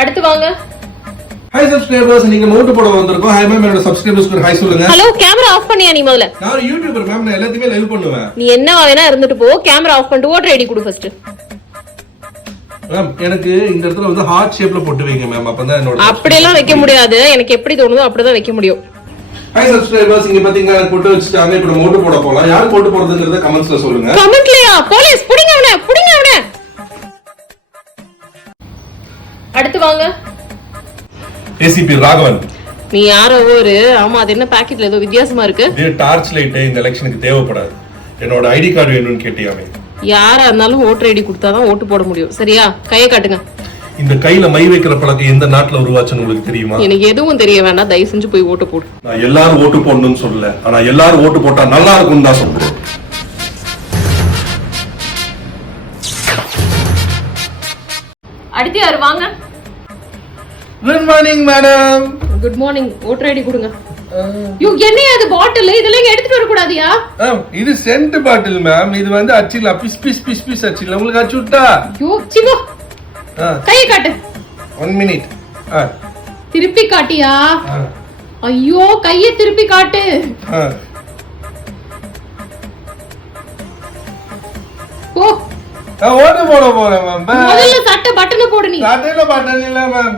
அடுத்து வாங்க. Hi subscribers, நீங்க ஓட்டு போட வந்திருக்கோம். ஹாய் மேம், என்னோட சப்ஸ்கிரைபர்ஸ்க்கு ஹாய் சொல்லுங்க. ஹலோ, கேமரா ஆஃப் பண்ணியா நீ முதல்ல? நான் யூடியூபர் மேம், நான் எல்லாத்தையுமே லைவ் பண்ணுவேன். நீ என்னவா வேணா இருந்துட்டு போ, கேமரா ஆஃப் பண்ணிட்டு ஓட்டர் ஐடி கொடு ஃபர்ஸ்ட். மேம், எனக்கு இந்த இடத்துல வந்து ஹார்ட் ஷேப்ல போட்டு வைங்க மேம், அப்பதான் என்னோட. அப்படி எல்லாம் வைக்க முடியாது, எனக்கு எப்படி தோணுதோ அப்படிதான் வைக்க முடியும். ஹாய் சப்ஸ்கிரைபர்ஸ், இங்க பாத்தீங்கன்னா போட்டு வச்சிட்டாங்க. இப்போ நம்ம ஓட்டு போட போலாம். யார் போட்டு போறதுங்கறத கமெண்ட்ஸ்ல சொல்லுங்க. கமெண்ட்லயா? போலீஸ் புடிங்க அவனை, புடிங்க அவனை. அடுத்து வாங்க. ஏசிபி ராகவன். நீ யாரோ ஒரு ஆமா, அது என்ன பாக்கெட்ல ஏதோ வித்தியாசமா இருக்கு. இது டார்ச் லைட் இந்த எலெக்ஷனுக்கு தேவைப்படாது. என்னோட ஐடி கார்டு வேணும்னு கேட்டியாமே. யாரா இருந்தாலும் ஓட்டர் ஐடி கொடுத்தாதான் ஓட்டு போட முடியும். சரியா? கையை காட்டுங்க. இந்த கையில மை வைக்கிற பழக்கம் எந்த நாட்டுல உருவாச்சுன்னு உங்களுக்கு தெரியுமா? எனக்கு எதுவும் தெரிய வேண்டாம், தயவு செஞ்சு போய் ஓட்டு போடு. நான் எல்லாரும் ஓட்டு போடணும்னு சொல்லல, ஆனா எல்லாரும் ஓட்டு போட்டா நல்லா இருக்கும்னு தான் சொல்றேன். அடுத்து யாரு? வாங்க. Good morning madam. Good morning. Voter ID கொடுங்க. யூ என்ன அது பாட்டில்? இதெல்லாம் எடுத்துட்டு வர கூடாதியா? இது சென்ட் பாட்டில் மேம். இது வந்து அச்சில பிஸ் பிஸ் பிஸ் பிஸ் அச்சில உங்களுக்கு அச்சு விட்டா. யூ சிவோ. கையை காட்டு. 1 மினிட். திருப்பி காட்டியா? ஐயோ, கையை திருப்பி காட்டு. போ. ஓட்டு போட போறேன் மேம். முதல்ல சட்டை பட்டனை போடு. நீ சட்டையில பட்டன் இல்ல மேம்.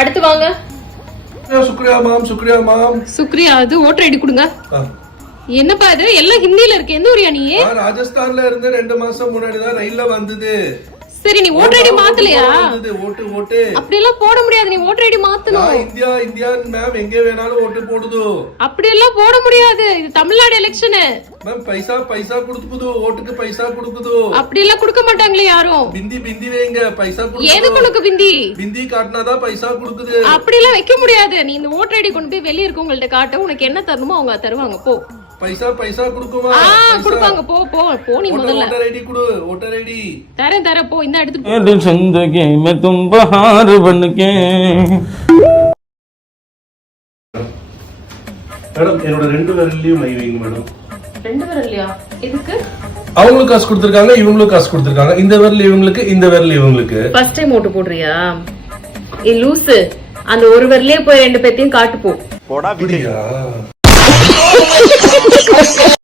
அடுத்து வாங்க. சுக்ரியா மேம், சுக்ரியா மேம். சுக்ரியா, அது ஓட்டர் ஐடி கொடுங்க. என்னப்பா இது எல்லாம் ஹிந்தில இருக்கு? எந்த ஊரியா நீ? ராஜஸ்தான்ல இருந்து 2 மாசம் முன்னாடி தான் ரயில்ல வந்தது. சரி, நீ ஓட்டர் ஐடி மாத்தலையா? ஓட்டு ஓட்டு அப்படி எல்லாம் போட முடியாது, நீ ஓட்டர் ஐடி மாத்தணும். இந்தியா இந்தியா மேம், எங்க வேணாலும் ஓட்டு போடுது. அப்படி எல்லாம் போட முடியாது, இது தமிழ்நாடு எலெக்ஷன் மேம். பைசா பைசா கொடுக்குது, ஓட்டுக்கு பைசா கொடுக்குது. அப்படி எல்லாம் கொடுக்க மாட்டாங்களே யாரும். பிந்தி பிந்தி வைங்க, பைசா கொடுக்குது. எதுக்கு உனக்கு பிந்தி? பிந்தி காட்டினாதான் பைசா கொடுக்குது. அப்படி எல்லாம் வைக்க முடியாது. நீ இந்த ஓட்டர் ஐடி கொண்டு போய் வெளிய இருக்கவங்கள்ட்ட காட்ட, உனக்கு என்ன தரணுமோ அவங்க தருவாங்க. போ. பைசா பைசா கொடுக்குமா? கொடுப்பாங்க. போ போ போ. நீ முதல்ல ஓட்டர் ஐடி கொடு. ஓட்டர் ஐடி தரேன் போ. இந்த எடுத்து போ. ये जिंदगी में तुम बहार बनके. மேடம், என்னோட 2 விரல்லையும் மை வைங்க மேடம். 2 விரல்லையா? எதுக்கு? அவங்களுக்கு காசு கொடுத்திருக்காங்க, இவங்களுக்கு காசு கொடுத்திருக்காங்க. இந்த விரல் இவங்களுக்கு, இந்த விரல் இவங்களுக்கு. ஃபர்ஸ்ட் டைம் ஓட்டு போடுறியா? ஏ லூசு, அந்த ஒரு விரல்லே போய் 2 பேத்தையும் காட்டு போ. போடா.